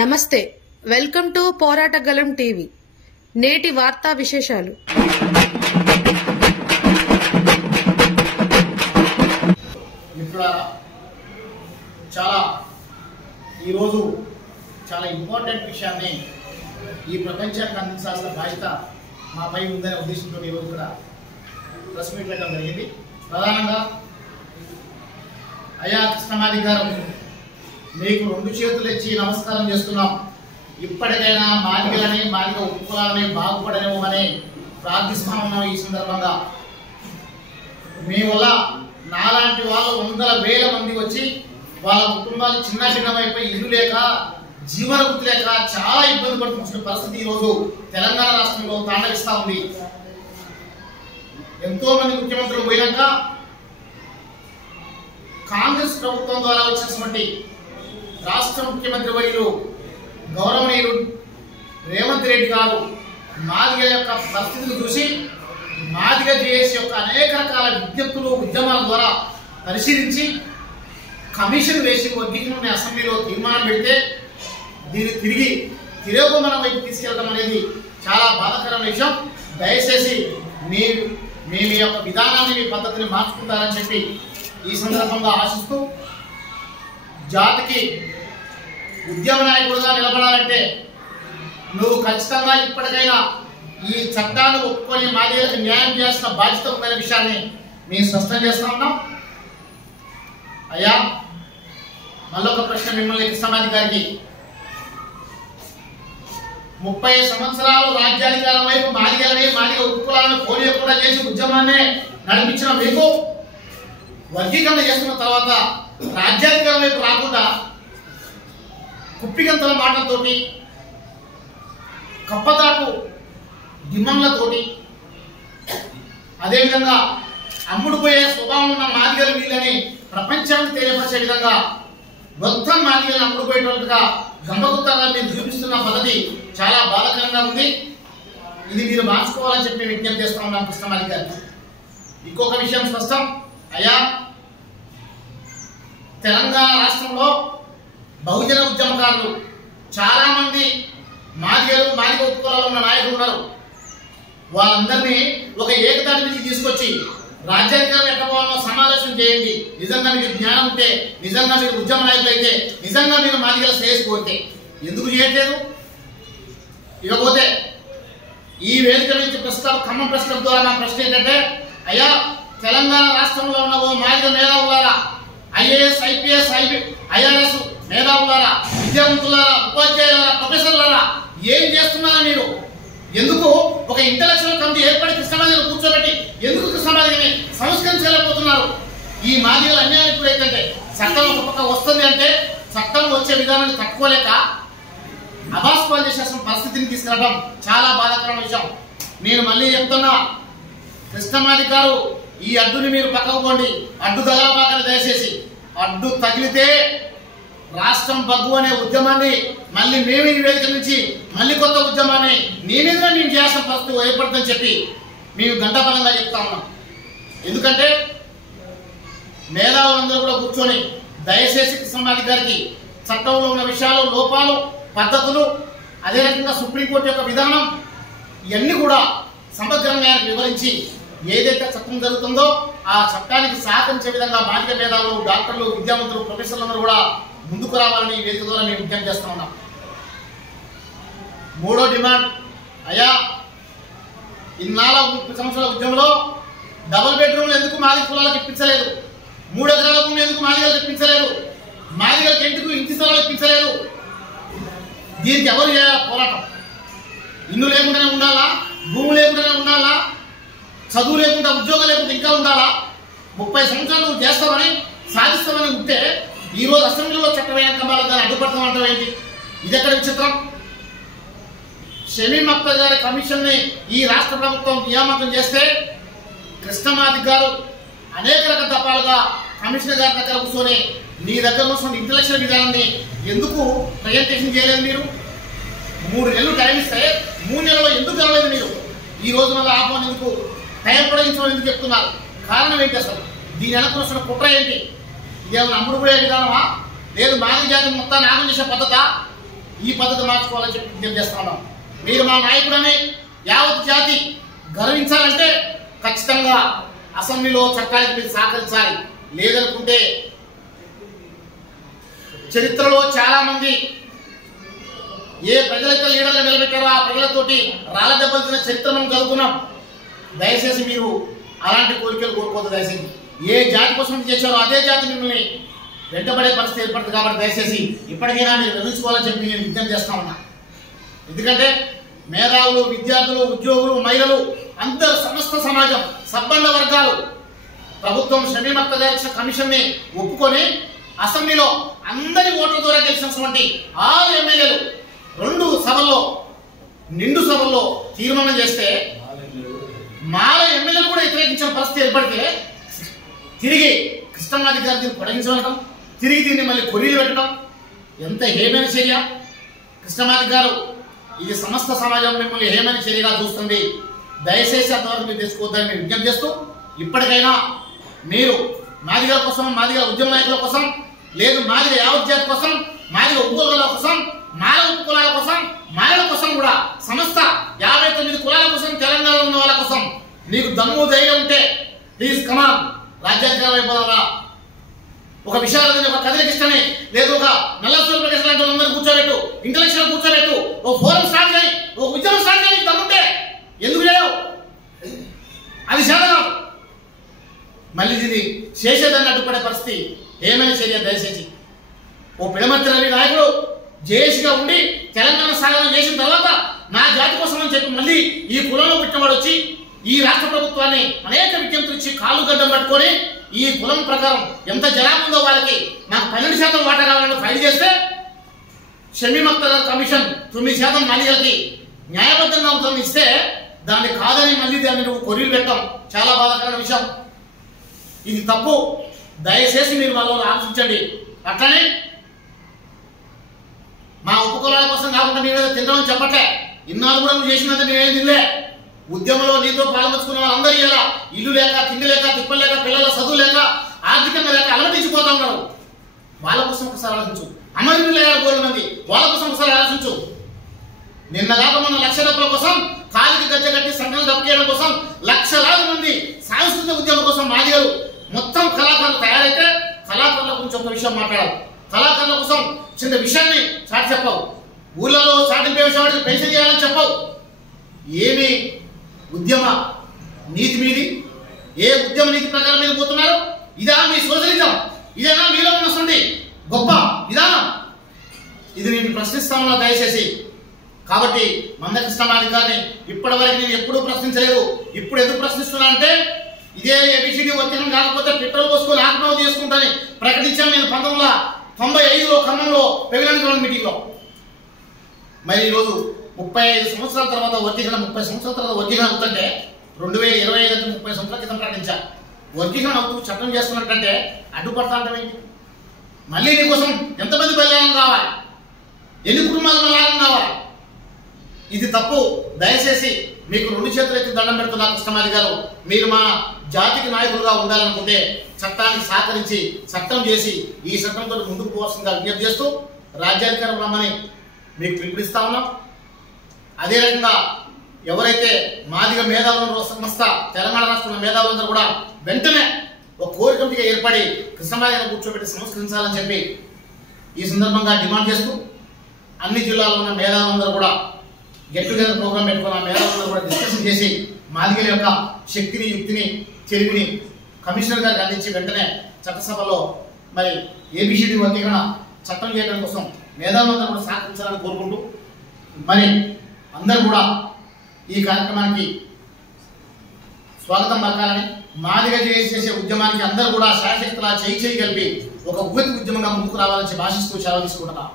నమస్తే, welcome to పోరాటగలం TV. నేటి వార్తా విశేషాలు. మిత్రులారా, ఈరోజు చాలా ఇంపార్టెంట్ విషయాన్ని ఈ ప్రపంచానికి అందించాల్సిన బాధ్యత మాపై ఉందనే ఉద్దేశంతో ఈరోజు కూడా ప్రెస్ మీట్ పెట్టడం జరిగింది. ప్రధానంగా అయ్యా కృష్ణమాది గారు, మీకు 2 చేతులు ఇచ్చి నమస్కారం చేస్తున్నాం. ఇప్పటికైనా మాదిగలని మాదిగ ఉపకులాలని బాగుపడనివ్వమని ప్రార్థిస్తా ఉన్నాం. ఈ సందర్భంగా మీ వల్ల నాలాంటి వాళ్ళు 100,000 మంది వచ్చి వాళ్ళ కుటుంబాలు చిన్న భిన్నమైపోయి ఇల్లు లేక జీవనవృత్తి లేక చాలా ఇబ్బంది పడుతున్న పరిస్థితి ఈరోజు తెలంగాణ రాష్ట్రంలో తాండవిస్తా ఉంది. ఎంతో మంది ముఖ్యమంత్రులు పోయినాక కాంగ్రెస్ ప్రభుత్వం ద్వారా వచ్చినటువంటి రాష్ట్ర ముఖ్యమంత్రి వర్యులు గౌరవనీయులు రేవంత్ రెడ్డి గారు మాదిగ యొక్క పరిస్థితిని చూసి మాదిగ జేఏసీ యొక్క అనేక రకాల విజ్ఞప్తులు ఉద్యమాల ద్వారా పరిశీలించి కమిషన్ వేసి వర్గీకరణ అసెంబ్లీలో తీర్మానం పెడితే దీన్ని తిరిగి తిరోగమనం వైపు తీసుకెళ్లడం అనేది చాలా బాధాకరమైన విషయం. దయచేసి మీ యొక్క విధానాన్ని, మీ పద్ధతిని మార్చుకుంటారని చెప్పి ఈ సందర్భంగా ఆశిస్తూ, జాతికి ఉద్యమ నాయకుడుగా నిలబడాలంటే నువ్వు ఖచ్చితంగా ఇప్పటికైనా ఈ చట్టాన్ని ఒప్పుకొని మాదిగలకు న్యాయం చేయాల్సిన బాధ్యత ఉందనే విషయాన్ని మేము స్పష్టం చేస్తా ఉన్నాం. అయ్యా, మళ్ళొక ప్రశ్న మిమ్మల్ని కృష్ణమాది గారికి. 30 సంవత్సరాలు రాజ్యాధికారం వైపు మాదిగలని మాదిగ ఉపకులాలను పోనీయకుండా చేసి ఉద్యమాన్ని నడిపించిన మీకు వర్గీకరణ చేస్తున్న తర్వాత రాజ్యాధికారం వైపు రాకుండా కుప్పిగంతల మాటలతోటి, కప్పదాటు దిమ్మలతోటి, అదేవిధంగా అమ్ముడుపోయే స్వభావం ఉన్న మాదిగలు వీళ్ళని ప్రపంచానికి తెలియపరిచే విధంగా మొత్తం మాదిగలను అమ్ముడుపోయేటట్టుగా గంభగుత్తంగా మీరు చూపిస్తున్న పద్ధతి చాలా బాధాకరంగా ఉంది. ఇది మీరు మార్చుకోవాలని చెప్పి విజ్ఞప్తి చేస్తా ఉన్నాం కృష్ణమాది గారికి. ఇంకొక విషయం స్పష్టం. అయ్యా, తెలంగాణ రాష్ట్రంలో బహుజన ఉద్యమకారులు చాలా మంది మాదిగ ఉపకులాల్లో ఉన్న నాయకులు ఉన్నారు. వాళ్ళందరినీ ఒక ఏకతాటి నుంచి తీసుకొచ్చి రాజ్యాధికారం ఎక్కడ పోవాలో సమావేశం చేయండి. నిజంగా మీకు జ్ఞానం ఉంటే, నిజంగా మీరు ఉద్యమ నాయకులు అయితే, నిజంగా మీరు మాదిగల శ్రేయస్సు కోరితే ఎందుకు చేయట్లేదు? ఇకపోతే ఈ వేదిక నుంచి ప్రస్తుతం ఖమ్మం ప్రెస్ క్లబ్ ద్వారా నా ప్రశ్న ఏంటంటే, అయ్యా, తెలంగాణ రాష్ట్రంలో ఉన్న ఓ మాదిగ మేధావులారా, IAS, IPS, IRS మేధావులారా, విద్యావంతులారా, ఉపాధ్యాయులారా, ప్రొఫెసర్లారా, ఏం చేస్తున్నారా మీరు? ఎందుకు ఒక ఇంటలెక్చువల్ కమిటీ ఏర్పడి కృష్ణమాదిని కూర్చోబెట్టి ఎందుకు కృష్ణమాదిని సంస్కరించలేకపోతున్నారు? ఈ మాదిగల అన్యాయం ఎప్పుడైతే చట్టం ఒక పక్క వస్తుంది అంటే చట్టం వచ్చే విధానాన్ని తట్టుకోలేక అభాస్పాలు చేసేసిన పరిస్థితిని తీసుకురావడం చాలా బాధాకరమైన విషయం. నేను మళ్ళీ చెప్తున్నా, కృష్ణమాది గారు, ఈ అడ్డుని మీరు పక్కకుపోండి. అడ్డు తగలబాకని దయచేసి. అడ్డు తగిలితే రాష్ట్రం బగ్గు అనే ఉద్యమాన్ని మళ్ళీ మేము ఈ వేదిక నుంచి మళ్ళీ కొత్త ఉద్యమాన్ని నేను చేయాల్సిన పరిస్థితి ఏర్పడుతుందని చెప్పి మేము గంటపరంగా చెప్తా ఉన్నాం. ఎందుకంటే మేధావులందరూ కూడా కూర్చొని దయచేసి కృష్ణమాది గారికి చట్టంలో ఉన్న విషయాలు, లోపాలు, పద్ధతులు, అదే రకంగా సుప్రీంకోర్టు యొక్క విధానం, ఇవన్నీ కూడా సమగ్రంగా వివరించి ఏదైతే చట్టం జరుగుతుందో ఆ చట్టానికి సహకరించే విధంగా మాదిగ మేధావులు, డాక్టర్లు, విద్యావంతులు, ప్రొఫెసర్లందరూ కూడా ముందుకు రావాలని ఈ వేదిక ద్వారా మేము విజ్ఞప్తి చేస్తా ఉన్నాం. 3వ డిమాండ్, అయ్యా, ఇన్నాళ్ళ 30 సంవత్సరాల ఉద్యమంలో డబుల్ బెడ్రూమ్లు ఎందుకు మాదిగ కులాలకు ఇప్పించలేదు? 3 ఎకరాల భూమి ఎందుకు మాదిగలకు ఇప్పించలేదు? మాదిగలకు ఎందుకు ఇంటి స్థలాలు ఇప్పించలేదు? దీనికి ఎవరు చేయాలి పోరాటం? ఇల్లు లేకుండానే ఉండాలా? భూమి లేకుండానే ఉండాలా? చదువు లేకుండా, ఉద్యోగం లేకుండా ఇంకా ఉండాలా? 30 సంవత్సరాలు నువ్వు చేస్తామని, సాధిస్తామని ఉంటే ఈరోజు అసెంబ్లీలో చట్టవేయంగా దాన్ని అడ్డుపడతామంటావు ఏంటి? ఇది ఎక్కడ విచిత్రం? షమీమ్ అఖ్తర్ గారి కమిషన్ని ఈ రాష్ట్ర ప్రభుత్వం నియామకం చేస్తే కృష్ణమాది గారు అనేక రకాల దఫాలుగా కమిషనర్ గారి దగ్గర కూర్చొని మీ దగ్గర కూర్చొని ఇంటలెక్చువల్ విధానాన్ని ఎందుకు ప్రజెంటేషన్ చేయలేదు? మీరు 3 నెలలు టైం ఇస్తే 3 నెలల్లో ఎందుకు కలలేదు మీరు? ఈ రోజు మళ్ళీ ఆహ్వానం ఎందుకు, టైం పొడిగించడం ఎందుకు చెప్తున్నారు? కారణం ఏంటి? అసలు దీని వెనక వస్తున్న కుట్ర ఏంటి? ఇదేమన్నా అమ్ముడుపోయే విధానమా? లేదు మాదిగ జాతి మొత్తాన్ని ఆగం చేసే పద్ధత? ఈ పద్ధతి మార్చుకోవాలని చెప్పి విజ్ఞప్తి చేస్తున్నాం. మీరు మా నాయకుడని యావత్ జాతి గర్వించాలంటే ఖచ్చితంగా అసెంబ్లీలో చట్టానికి మీరు సహకరించాలి. లేదనుకుంటే చరిత్రలో చాలా మంది ఏ ప్రజలైతే లీడర్లు నిలబెట్టారో ఆ ప్రజలతోటి రాళ్ళ దెబ్బలు తిన్న చరిత్ర మనం చదువుకున్నాం. దయచేసి మీరు అలాంటి కోరికలు కోరుకోవద్దు. దయచేసి ఏ జాతి కోసం చేశారో అదే జాతి మిమ్మల్ని వెంటబడే పరిస్థితి ఏర్పడుతుంది. కాబట్టి దయచేసి ఇప్పటికైనా మీరు గమనించుకోవాలని చెప్పి నేను విజ్ఞప్తి చేస్తా ఉన్నా. ఎందుకంటే మేధావులు, విద్యార్థులు, ఉద్యోగులు, మహిళలు అందరూ సమస్త సమాజం సబ్బండ వర్గాలు ప్రభుత్వం షమీమ్ అఖ్తర్ గారి కమిషన్ ని ఒప్పుకొని అసెంబ్లీలో అందరి ఓట్ల ద్వారా గెలిచినటువంటి 6 ఎమ్మెల్యేలు 2 సభల్లో నిండు సభల్లో తీర్మానం చేస్తే మాల ఎమ్మెల్యేలు కూడా వ్యతిరేకించిన పరిస్థితి ఏర్పడితే తిరిగి కృష్ణమాదిగారిని పొడిగించడం, తిరిగి దీన్ని మళ్ళీ కొరీలు పెట్టడం ఎంత హేమైన చర్య. కృష్ణమాది గారు ఇది సమస్త సమాజం మిమ్మల్ని హేమైన చర్యగా చూస్తుంది. దయచేసి అంతవరకు మీరు తెచ్చుకోవద్దని మీరు విజ్ఞప్తి చేస్తూ ఇప్పటికైనా మీరు మాదిగల కోసం, మాదిగల ఉద్యమ నాయకుల కోసం, లేదు మాదిగ యావత్ జాతి కోసం, మాదిగ ఉపకులాల కోసం, మాల ఉపకులాల కోసం, మాలల కోసం కూడా సమస్త 59 కులాల కోసం, తెలంగాణలో ఉన్న వాళ్ళ కోసం మీకు దమ్ము ధైర్యం ఉంటే ప్లీజ్ కమాన్ రాజ్యాంగ వైపుగా ఒక విషయాలని ఒక కదిలికిష్టని లేదు ఒక నల్లసూరు ప్రకాశ్ లాంటి వాళ్ళందరూ కూర్చోబెట్టు, ఇంటలెక్చువల్ కూర్చోబెట్టు, ఒక ఫోరం స్టార్ట్ చేయి, ఒక ఉద్యమం స్టార్ట్ చేయి. దమ్ముంటే ఎందుకు చేయవు? అది శాతం మళ్ళీ ఇది చేసేదాన్ని అడ్డుపడే పరిస్థితి ఏమైనా చర్య. దయచేసి ఓ పిడమర్తి రవి నాయకుడు జేఏసీగా ఉండి తెలంగాణ సాధన చేసిన తర్వాత నా జాతి కోసం అని చెప్పి మళ్ళీ ఈ కులంలో పుట్టినవాడు వచ్చి ఈ రాష్ట్ర ప్రభుత్వాన్ని అనేక విజ్ఞప్తులు ఇచ్చి కాళ్ళు గడ్డం పట్టుకొని ఈ కులం ప్రకారం ఎంత జనాభా ఉందో వాళ్ళకి నాకు 12% వాటా కావాలని ఫైల్ చేస్తే షమీమ్ అఖ్తర్ కమిషన్ 9% మాదిగలకి న్యాయబద్ధంగా ఉంటుందని ఇస్తే దాన్ని కాదని మళ్ళీ దాన్ని నువ్వు కొరీలు పెట్టడం చాలా బాధాకరమైన విషయం. ఇది తప్పు. దయచేసి మీరు వాళ్ళ ఆలోచించండి. అట్లనే మా ఉపకులాల కోసం కాకుండా మేమేదో తింటామని చెప్పట్లే. ఇన్నాళ్ళు కూడా నువ్వు చేసినంత మేమేం తినలే. ఉద్యమంలో నీతో పాల్పంచుకున్న వాళ్ళందరూ ఇలా ఇల్లు లేక, తిండి లేక, తిప్పలు లేక, పిల్లల చదువు లేక, ఆర్థికంగా లేక అలమటించిపోతా ఉన్నారు. వాళ్ళ కోసం ఒకసారి ఆలోచించు. అమరులు లేక 3 మంది వాళ్ళ కోసం ఒకసారి ఆలోచించు. నిన్న కాక మొన్న ₹1,00,000 కోసం కాలికి గజ్జ కట్టి సంఘాలు దప్పచేయడం కోసం లక్షలాది మంది సాంస్కృతిక ఉద్యమం కోసం మాదిగలు మొత్తం కళాకారులు తయారైతే కళాకారుల గురించి ఒక విషయం మాట్లాడాలి. కళాకారుల కోసం చిన్న విషయాన్ని చాటి చెప్పవు. ఊళ్ళలో చాటింపే విషయాన్ని పెన్షన్ చేయాలని చెప్పవు. ఏమి ఉద్యమ నీతి మీది? ఏ ఉద్యమ నీతి ప్రకారం మీద పోతున్నారు? ఇదా మీ సోషలిజం? ఇదేనా మీలో ఉన్నటువంటి గొప్ప విధానం? ఇది నేను ప్రశ్నిస్తాను దయచేసి. కాబట్టి మందకృష్ణమాది గారిని ఇప్పటివరకు నేను ఎప్పుడూ ప్రశ్నించలేదు. ఇప్పుడు ఎందుకు ప్రశ్నిస్తున్నా అంటే ఇదే ఏబిసిడి వర్గం కాకపోతే పెట్రోల్ పోసుకొని ఆత్మహత్య చేసుకుంటానని ప్రకటించాను నేను 1995లో ఖమ్మంలో పెవిలియన్ మీటింగ్ లో. మరి ఈరోజు 35 సంవత్సరాల తర్వాత వర్గీకరణ, 30 సంవత్సరాల తర్వాత వర్గీకరణ అవుతుంటే 2025 అంటే 30 సంవత్సరాల క్రితం ప్రకటించారు. వర్గీకరణ అవుతూ చట్టం చేస్తున్నట్టంటే అడ్డుపడతా అంటావేంటి? మళ్ళీ నీకోసం ఎంతమంది బలిదానం కావాలి? ఎన్ని కుటుంబాలు బలిదానం కావాలి? ఇది తప్పు. దయచేసి మీకు 2 చేతులు ఎత్తి దండం పెడుతున్నారు కృష్ణమాది గారు. మీరు మా జాతికి నాయకులుగా ఉండాలనుకుంటే చట్టానికి సహకరించి చట్టం చేసి ఈ చట్టంతో ముందుకు పోవాల్సిందిగా విజ్ఞప్తి చేస్తూ రాజ్యాధికారం రమ్మని మీకు పిలుపునిస్తా ఉన్నాం. అదే రకంగా ఎవరైతే మాదిగ మేధావుల సంస్థ తెలంగాణ రాష్ట్రంలో మేధావులందరూ కూడా వెంటనే ఒక కోర్ కమిటీగా ఏర్పడి కృష్ణమాది గారిని కూర్చోబెట్టి సంస్కరించాలని చెప్పి ఈ సందర్భంగా డిమాండ్ చేస్తూ అన్ని జిల్లాల్లో ఉన్న మేధావులందరూ కూడా గెట్ టుగెదర్ ప్రోగ్రామ్ పెట్టుకున్న మేధావులందరూ కూడా డిస్కషన్ చేసి మాదిగల యొక్క శక్తిని, యుక్తిని, తెలివిని కమిషనర్ గారికి అందించి వెంటనే చట్టసభలో మరి ఏబిసిడి వర్గీకరణ చట్టం చేయడం కోసం మేధావులందరూ కూడా సహకరించాలని కోరుకుంటూ మరి అందరూ కూడా ఈ కార్యక్రమానికి స్వాగతం పలకాలని, మాదిగ చేసే ఉద్యమానికి అందరూ కూడా శాశక్తులా చేయి కలిపి ఒక ఉద్యమంగా ముందుకు రావాలని భాషిస్తూ సెలవు తీసుకుంటున్నాం.